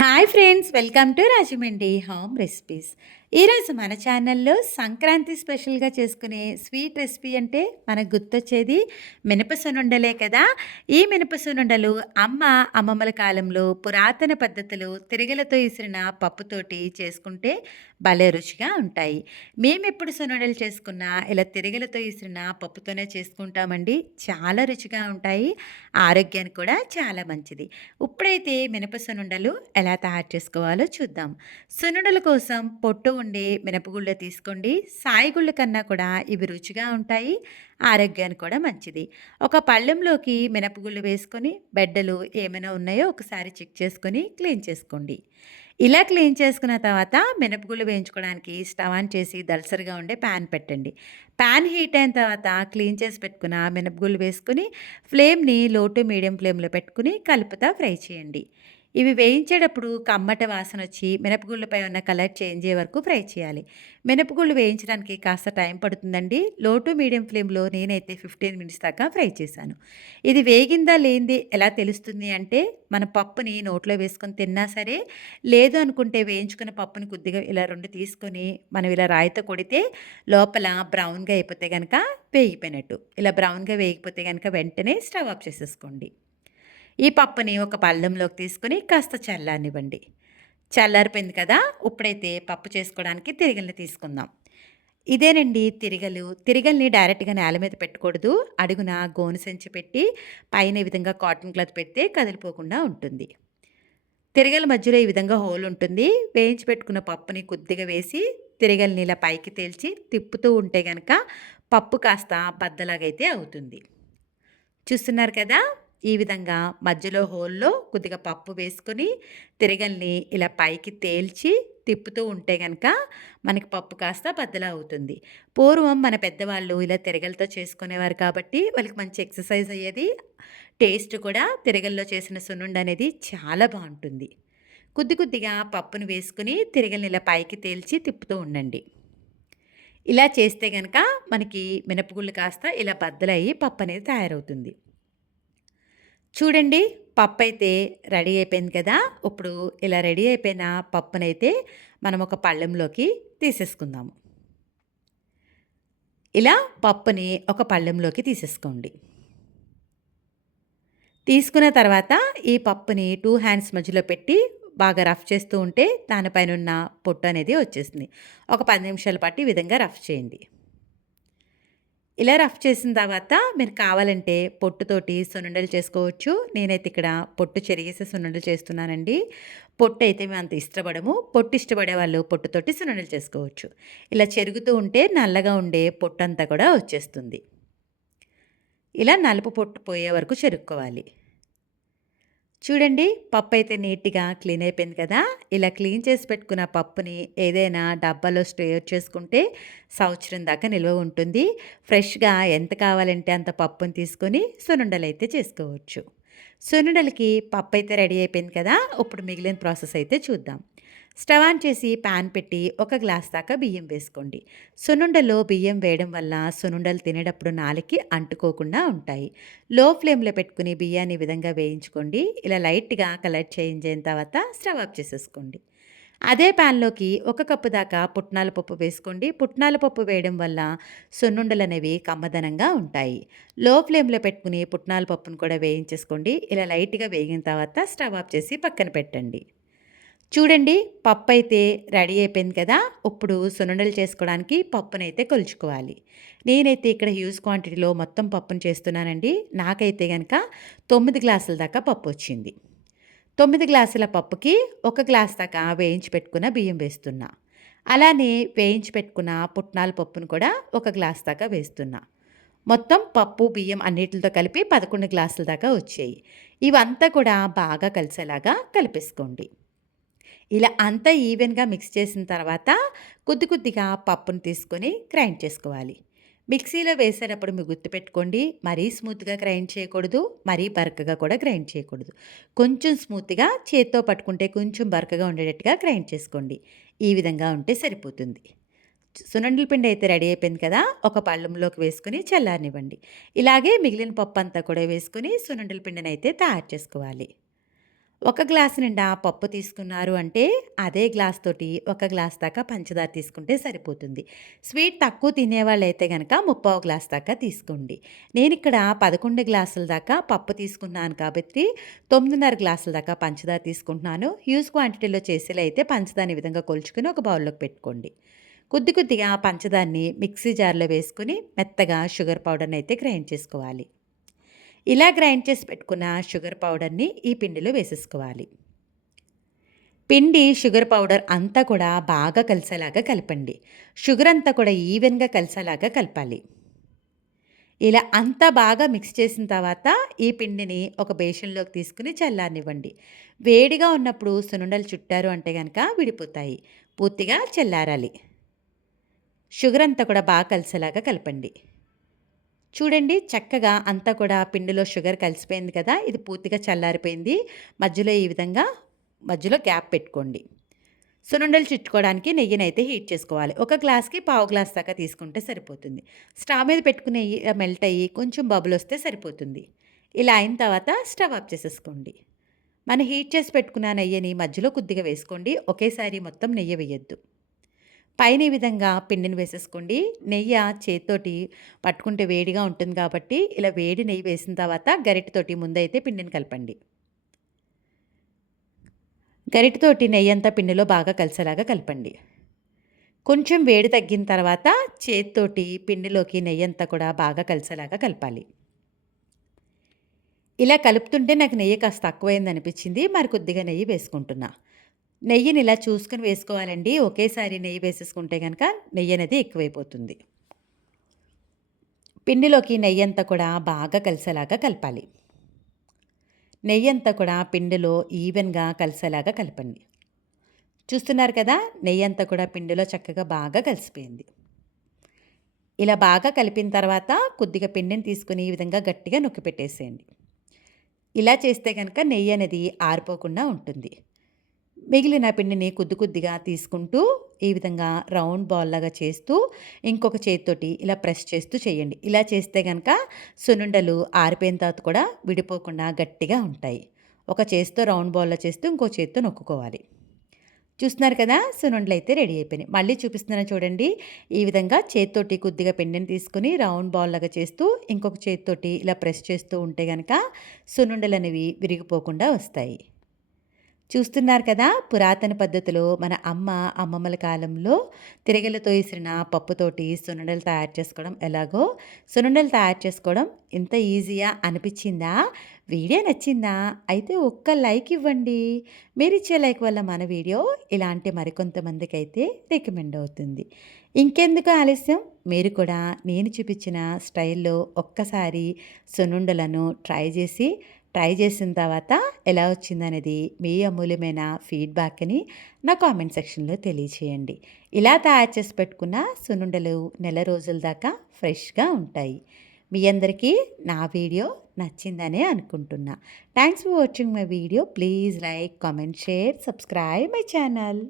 Hi friends, welcome to Rajahmundry home recipes. ఈరోజు మన ఛానల్లో సంక్రాంతి స్పెషల్గా చేసుకునే స్వీట్ రెసిపీ అంటే మనకు గుర్తొచ్చేది మినప సున్నుండలే కదా. ఈ మినప సున్నుండలు అమ్మమ్మల కాలంలో పురాతన పద్ధతిలో తిరగలతో ఇసిరిన పప్పుతోటి చేసుకుంటే భలే రుచిగా ఉంటాయి. మేమెప్పుడు సున్నుండలు చేసుకున్నా ఇలా తిరగలతో ఇసిరిన పప్పుతోనే చేసుకుంటామండి. చాలా రుచిగా ఉంటాయి, ఆరోగ్యానికి కూడా చాలా మంచిది. ఇప్పుడైతే మినప సున్నుండలు ఎలా తయారు చేసుకోవాలో చూద్దాం. సున్నుండల కోసం పొట్టు ఉండే మినపగుళ్ళు తీసుకోండి. సాయిగుళ్ళ కన్నా కూడా ఇవి రుచిగా ఉంటాయి, ఆరోగ్యానికి కూడా మంచిది. ఒక పళ్ళెంలోకి మినపగుళ్ళు వేసుకొని బెడ్డలు ఏమైనా ఉన్నాయో ఒకసారి చెక్ చేసుకొని క్లీన్ చేసుకోండి. ఇలా క్లీన్ చేసుకున్న తర్వాత మినపగుళ్ళు వేయించుకోవడానికి స్టవ్ ఆన్ చేసి దలసరిగా ఉండే ప్యాన్ పెట్టండి. ప్యాన్ హీట్ అయిన తర్వాత క్లీన్ చేసి పెట్టుకున్న మినపగుళ్ళు వేసుకుని ఫ్లేమ్ని లో టు మీడియం ఫ్లేమ్లో పెట్టుకుని కలుపుతా ఫ్రై చేయండి. ఇవి వేయించేటప్పుడు కమ్మట వాసన వచ్చి మినపగుళ్ళపై ఉన్న కలర్ చేంజ్ అయ్యే వరకు ఫ్రై చేయాలి. మినపగుళ్ళు వేయించడానికి కాస్త టైం పడుతుందండి. లో టు మీడియం ఫ్లేమ్లో నేనైతే 15 మినిట్స్ దాకా ఫ్రై చేశాను. ఇది వేగిందా లేనిది ఎలా తెలుస్తుంది అంటే, మన పప్పుని నోట్లో వేసుకొని తిన్నా సరే, లేదు అనుకుంటే వేయించుకున్న పప్పుని కొద్దిగా ఇలా రెండు తీసుకొని మనం ఇలా రాయితో కొడితే లోపల బ్రౌన్గా అయిపోతే కనుక వేగిపోయినట్టు. ఇలా బ్రౌన్గా వేగిపోతే కనుక వెంటనే స్టవ్ ఆఫ్ చేసేసుకోండి. ఈ పప్పుని ఒక పళ్ళెంలోకి తీసుకొని కాస్త చల్లారనివ్వండి. చల్లారిపోయింది కదా. ఇప్పుడైతే పప్పు చేసుకోవడానికి తిరగలిని తీసుకుందాం. ఇదేనండి తిరగలు. తిరగల్ని డైరెక్ట్గా నేల మీద పెట్టకూడదు. అడుగున గోను సంచి పెట్టి పైన ఈ విధంగా కాటన్ క్లాత్ పెడితే కదిలిపోకుండా ఉంటుంది. తిరగల మధ్యలో ఈ విధంగా హోల్ ఉంటుంది. వేయించి పెట్టుకున్న పప్పుని కొద్దిగా వేసి తిరగల్ని ఇలా పైకి తేల్చి తిప్పుతూ ఉంటే గనక పప్పు కాస్త బద్దలాగైతే అవుతుంది. చూస్తున్నారు కదా. ఈ విధంగా మధ్యలో హోల్లో కొద్దిగా పప్పు వేసుకొని తిరగల్ని ఇలా పైకి తేల్చి తిప్పుతూ ఉంటే గనక మనకి పప్పు కాస్త బద్దలా అవుతుంది. పూర్వం మన పెద్దవాళ్ళు ఇలా తిరగలతో చేసుకునేవారు కాబట్టి వాళ్ళకి మంచి ఎక్సర్సైజ్ అయ్యేది. టేస్ట్ కూడా తిరగల్లో చేసిన సున్నుండ అనేది చాలా బాగుంటుంది. కొద్ది కొద్దిగా పప్పును వేసుకుని తిరగల్ని ఇలా పైకి తేల్చి తిప్పుతూ ఉండండి. ఇలా చేస్తే గనక మనకి మినపగుళ్ళు కాస్త ఇలా బద్దలయ్యి పప్పు అనేది తయారవుతుంది. చూడండి, పప్పు అయితే రెడీ అయిపోయింది కదా. ఇప్పుడు ఇలా రెడీ అయిపోయిన పప్పునైతే మనం ఒక పళ్ళెంలోకి తీసేసుకుందాము. ఇలా పప్పుని ఒక పళ్ళెంలోకి తీసేసుకోండి. తీసుకున్న తర్వాత ఈ పప్పుని 2 హ్యాండ్స్ మధ్యలో పెట్టి బాగా రఫ్ చేస్తూ ఉంటే దానిపైన ఉన్న పొట్టు అనేది వచ్చేస్తుంది. ఒక 10 నిమిషాల పాటు ఈ విధంగా రఫ్ చేయండి. ఇలా రఫ్ చేసిన తర్వాత మీరు కావాలంటే పొట్టుతోటి సున్నుండలు చేసుకోవచ్చు. నేనైతే ఇక్కడ పొట్టు చెరిగేసి సున్నుండలు చేస్తున్నానండి. పొట్టు అయితే మేము అంత ఇష్టపడము. పొట్టు ఇష్టపడే వాళ్ళు పొట్టుతోటి సున్నుండలు చేసుకోవచ్చు. ఇలా చెరుగుతూ ఉంటే నల్లగా ఉండే పొట్టు అంతా కూడా వచ్చేస్తుంది. ఇలా నలుపు పొట్టు పోయే వరకు చెరుక్కోవాలి. చూడండి, పప్పు అయితే నీట్‌గా క్లీన్ అయిపోయింది కదా. ఇలా క్లీన్ చేసి పెట్టుకున్న పప్పుని ఏదైనా డబ్బాలో స్టోర్ చేసుకుంటే సంవత్సరం దాకా నిల్వ ఉంటుంది. ఫ్రెష్‌గా ఎంత కావాలంటే అంత పప్పుని తీసుకొని సున్నుండలైతే చేసుకోవచ్చు. సున్నుండలకి పప్పు అయితే రెడీ అయిపోయింది కదా. ఇప్పుడు మిగిలిన ప్రాసెస్ అయితే చూద్దాం. స్టవ్ ఆన్ చేసి పాన్ పెట్టి ఒక గ్లాస్ దాకా బియ్యం వేసుకోండి. సున్నుండలో బియ్యం వేయడం వల్ల సున్నుండలు తినేటప్పుడు నాలుకకి అంటుకోకుండా ఉంటాయి. లో ఫ్లేమ్లో పెట్టుకుని బియ్యాన్ని ఈ విధంగా వేయించుకోండి. ఇలా లైట్గా కలర్ చేంజ్ అయిన తర్వాత స్టవ్ ఆఫ్ చేసేసుకోండి. అదే ప్యాన్లోకి ఒక కప్పు దాకా పుట్నాల పప్పు వేసుకోండి. పుట్నాల పప్పు వేయడం వల్ల సున్నుండలు అనేవి కమ్మదనంగా ఉంటాయి. లో ఫ్లేమ్లో పెట్టుకుని పుట్నాల పప్పును కూడా వేయించేసుకోండి. ఇలా లైట్గా వేగిన తర్వాత స్టవ్ ఆఫ్ చేసి పక్కన పెట్టండి. చూడండి, పప్పు అయితే రెడీ అయిపోయింది కదా. ఇప్పుడు సున్నుండలు చేసుకోవడానికి పప్పునైతే కొలుచుకోవాలి. నేనైతే ఇక్కడ హ్యూజ్ క్వాంటిటీలో మొత్తం పప్పును చేస్తున్నానండి. నాకైతే కనుక 9 గ్లాసుల దాకా పప్పు వచ్చింది. 9 గ్లాసుల పప్పుకి 1 గ్లాస్ దాకా వేయించి పెట్టుకున్న బియ్యం వేస్తున్నా. అలానే వేయించి పెట్టుకున్న పుట్నాల పప్పును కూడా 1 గ్లాస్ దాకా వేస్తున్నా. మొత్తం పప్పు బియ్యం అన్నిటితో కలిపి 11 గ్లాసుల దాకా వచ్చాయి. ఇవంతా కూడా బాగా కలిసేలాగా కలిపేసుకోండి. ఇలా అంతా ఈవెన్‌గా మిక్స్ చేసిన తర్వాత కొద్ది కొద్దిగా పప్పును తీసుకొని గ్రైండ్ చేసుకోవాలి. మిక్సీలో వేసేటప్పుడు మీరు గుర్తుపెట్టుకోండి, మరీ స్మూత్‌గా గ్రైండ్ చేయకూడదు, మరీ బరకగా కూడా గ్రైండ్ చేయకూడదు. కొంచెం స్మూత్‌గా చేత్తో పట్టుకుంటే కొంచెం బరకగా ఉండేటట్టుగా గ్రైండ్ చేసుకోండి. ఈ విధంగా ఉంటే సరిపోతుంది. సున్నుండల పిండి అయితే రెడీ అయిపోయింది కదా. ఒక పళ్ళెంలోకి వేసుకొని చల్లారనివ్వండి. ఇలాగే మిగిలిన పప్పు అంతా కూడా వేసుకొని సున్నుండల పిండినైతే తయారు చేసుకోవాలి. ఒక గ్లాస్ నిండా పప్పు తీసుకున్నారు అంటే, అదే గ్లాస్ తోటి ఒక గ్లాస్ దాకా పంచదార తీసుకుంటే సరిపోతుంది. స్వీట్ తక్కువ తినేవాళ్ళైతే గనక ముప్పావు గ్లాస్ దాకా తీసుకోండి. నేనిక్కడ 11 గ్లాసుల దాకా పప్పు తీసుకున్నాను కాబట్టి 9:30 గ్లాసుల దాకా పంచదార తీసుకుంటున్నాను. హ్యూజ్ క్వాంటిటీలో చేసేలా అయితే పంచదారని ఈ విధంగా కొలుచుకొని ఒక బౌల్‌లోకి పెట్టుకోండి. కొద్ది కొద్దిగా పంచదారని మిక్సీ జార్‌లో వేసుకొని మెత్తగా షుగర్ పౌడర్‌నయితే గ్రైండ్ చేసుకోవాలి. ఇలా గ్రైండ్ చేసి పెట్టుకున్న షుగర్ పౌడర్‌ని ఈ పిండిలో వేసేసుకోవాలి. పిండి, షుగర్ పౌడర్ అంతా కూడా బాగా కలిసేలాగా కలపండి. షుగర్ అంతా కూడా ఈవెన్‌గా కలిసేలాగా కలపాలి. ఇలా అంతా బాగా మిక్స్ చేసిన తర్వాత ఈ పిండిని ఒక బేషన్‌లోకి తీసుకొని చల్లారనివ్వండి. వేడిగా ఉన్నప్పుడు సున్నుండలు చుట్టారు అంటే గనక విడిపోతాయి. పూర్తిగా చల్లారాలి. షుగర్ అంతా కూడా బాగా కలిసేలాగా కలపండి. చూడండి చక్కగా అంతా కూడా పిండిలో షుగర్ కలిసిపోయింది కదా! ఇది పూర్తిగా చల్లారిపోయింది. మధ్యలో ఈ విధంగా మధ్యలో గ్యాప్ పెట్టుకోండి. సున్నుండలు చుట్టుకోవడానికి నెయ్యినైతే హీట్ చేసుకోవాలి. ఒక గ్లాస్‌కి పావు గ్లాస్ దాకా తీసుకుంటే సరిపోతుంది. స్టవ్ మీద పెట్టుకుని నెయ్యి మెల్ట్ అయ్యి కొంచెం బబులొస్తే సరిపోతుంది. ఇలా అయిన తర్వాత స్టవ్ ఆఫ్ చేసేసుకోండి. మనం హీట్ చేసి పెట్టుకున్న నెయ్యిని మధ్యలో కొద్దిగా వేసుకోండి. ఒకేసారి మొత్తం నెయ్యి వేయొద్దు. పైన ఈ విధంగా పిండిని వేసేసుకోండి. నెయ్య చేత్తోటి పట్టుకుంటే వేడిగా ఉంటుంది కాబట్టి, ఇలా వేడి నెయ్యి వేసిన తర్వాత గరిటెతోటి ముందైతే పిండిని కలపండి. గరిటెతోటి నెయ్యంతా పిండిలో బాగా కలిసేలాగా కలపండి. కొంచెం వేడి తగ్గిన తర్వాత చేత్తోటి పిండిలోకి నెయ్యంతా కూడా బాగా కలిసేలాగా కలపాలి. ఇలా కలుపుతుంటే నాకు నెయ్యి కాస్త తక్కువైందనిపించింది. మరి కొద్దిగా నెయ్యి వేసుకుంటున్నా. నెయ్యిని ఇలా చూసుకొని వేసుకోవాలండి. ఒకేసారి నెయ్యి వేసేసుకుంటే గనక నెయ్యనేది ఎక్కువైపోతుంది. పిండిలోకి నెయ్యంతా కూడా బాగా కలిసేలాగా కలపాలి. నెయ్యంతా కూడా పిండిలో ఈవెన్‌గా కలిసేలాగా కలపండి. చూస్తున్నారు కదా! నెయ్యంతా కూడా పిండిలో చక్కగా బాగా కలిసిపోయింది. ఇలా బాగా కలిపిన తర్వాత కొద్దిగా పిండిని తీసుకొని ఈ విధంగా గట్టిగా నొక్కి పెట్టేసేయండి. ఇలా చేస్తే గనక నెయ్యి అనేది ఆరిపోకుండా ఉంటుంది. మిగిలిన పిండిని కొద్ది కొద్దిగా తీసుకుంటూ ఈ విధంగా రౌండ్ బాల్ లాగా చేస్తూ ఇంకొక చేత్తోటి ఇలా ప్రెస్ చేస్తూ చేయండి. ఇలా చేస్తే గనక సున్నుండలు ఆరిపోయిన తర్వాత కూడా విడిపోకుండా గట్టిగా ఉంటాయి. ఒక చేత్తో రౌండ్ బాల్‌లా చేస్తూ ఇంకో చేత్తో నొక్కుకోవాలి. చూస్తున్నారు కదా! సున్నుండలైతే రెడీ అయిపోయినాయి. మళ్ళీ చూపిస్తున్నాను చూడండి. ఈ విధంగా చేత్తోటి కొద్దిగా పిండిని తీసుకొని రౌండ్ బాల్ లాగా చేస్తూ ఇంకొక చేత్తోటి ఇలా ప్రెస్ చేస్తూ ఉంటే గనక సున్నుండలనేవి విరిగిపోకుండా వస్తాయి. చూస్తున్నారు కదా! పురాతన పద్ధతిలో మన అమ్మమ్మల కాలంలో తిరగలితో ఇసిరిన పప్పుతోటి సున్నుండలు తయారు చేసుకోవడం ఎలాగో, సున్నుండలు తయారు చేసుకోవడం ఇంత ఈజీయా అనిపిచ్చిందా? వీడియో నచ్చిందా? అయితే ఒక్క లైక్ ఇవ్వండి. మీరిచ్చే లైక్ వల్ల మన వీడియో ఇలాంటి మరికొంతమందికైతే రికమెండ్ అవుతుంది. ఇంకెందుకు ఆలస్యం? మీరు కూడా నేను చూపించిన స్టైల్‌లో ఒక్కసారి సున్నుండలను ట్రై చేసిన తర్వాత ఎలా వచ్చిందనేది మీ అమూల్యమైన ఫీడ్‌బ్యాక్‌ని నా కామెంట్ సెక్షన్‌లో తెలియచేయండి. ఇలా తయారు చేసి పెట్టుకున్న సున్నుండలు నెల రోజుల దాకా ఫ్రెష్‌గా ఉంటాయి. మీ అందరికీ నా వీడియో నచ్చిందనే అనుకుంటున్నా. Thanks for watching my video. Please like, comment, share, subscribe my channel.